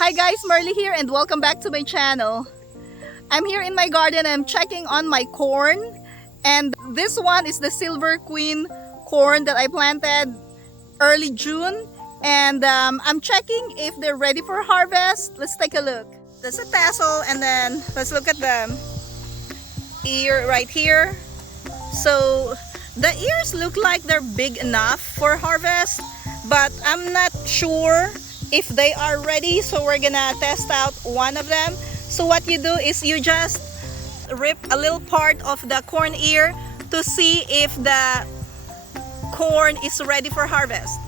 Hi guys, Marley here and welcome back to my channel. I'm here in my garden. I'm checking on my corn, and this one is the Silver Queen corn that I planted early June, and I'm checking if they're ready for harvest. Let's take a look. That's a tassel, and then let's look at the ear right here. So the ears look like they're big enough for harvest, but I'm not sure if they are ready, so we're gonna test out one of them. So what you do is you just rip a little part of the corn ear to see if the corn is ready for harvest.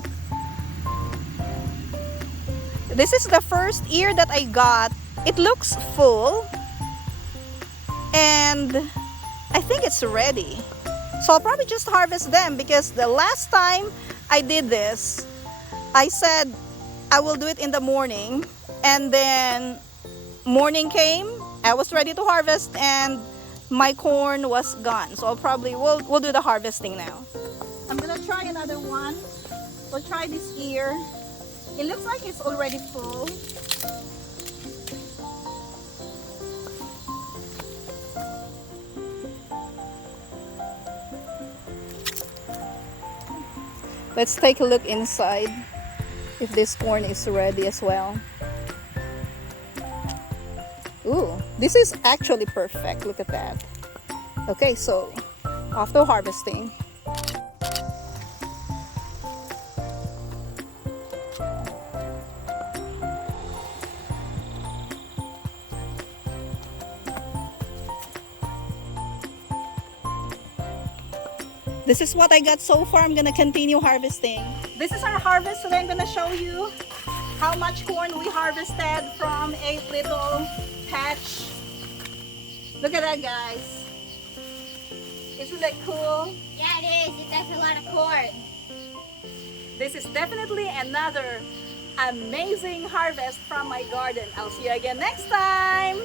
This is the first ear that I got. It looks full and I think it's ready. So I'll probably just harvest them, because the last time I did this, I said I will do it in the morning, and then morning came, I was ready to harvest, and my corn was gone. So I'll probably we'll do the harvesting now. I'm gonna try another one. We'll try this ear. It looks like it's already full. Let's take a look inside if this corn is ready as well. Ooh, this is actually perfect. Look at that. Okay, so after harvesting, this is what I got so far. I'm gonna continue harvesting. This is our harvest today. I'm gonna show you how much corn we harvested from a little patch. Look at that, guys. Isn't that cool? Yeah, it is. That's a lot of corn. This is definitely another amazing harvest from my garden. I'll see you again next time.